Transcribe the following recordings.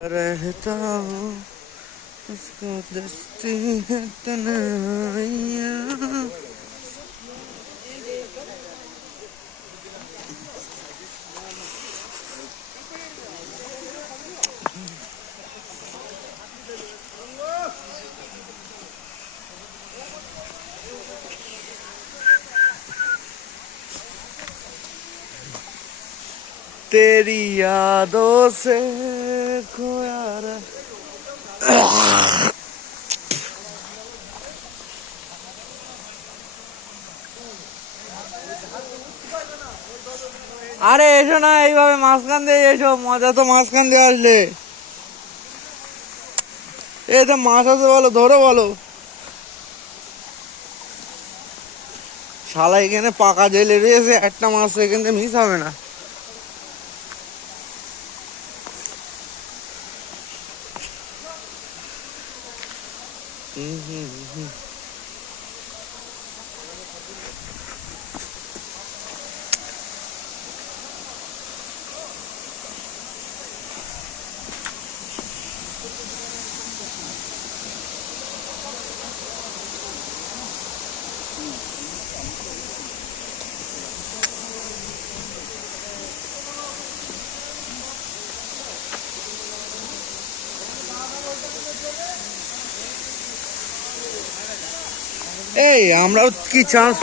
रहता हूँ उसको दस्ती है तन्हाइयाँ। तेरी यादों से खोया रहा। আরে এসো না, এইভাবে মাঝখান দিয়ে এসো, মজা তো মাঝখান দিয়ে আসলে। এই তো মাছ আছে, বলো ধরো বলো। শালা এখানে পাকা জেলে রয়েছে, একটা মাছ তো এখান থেকে মিস হবে না। এই আমরাও কি চান্স।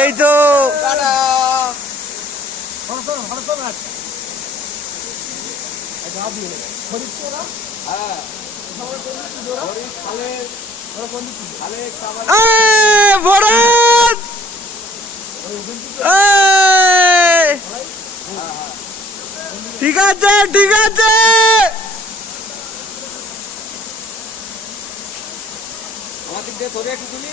এই তো ভরত, ঠিক আছে ঠিক আছে। আমাদের দিয়ে ধরে একটু তুলি।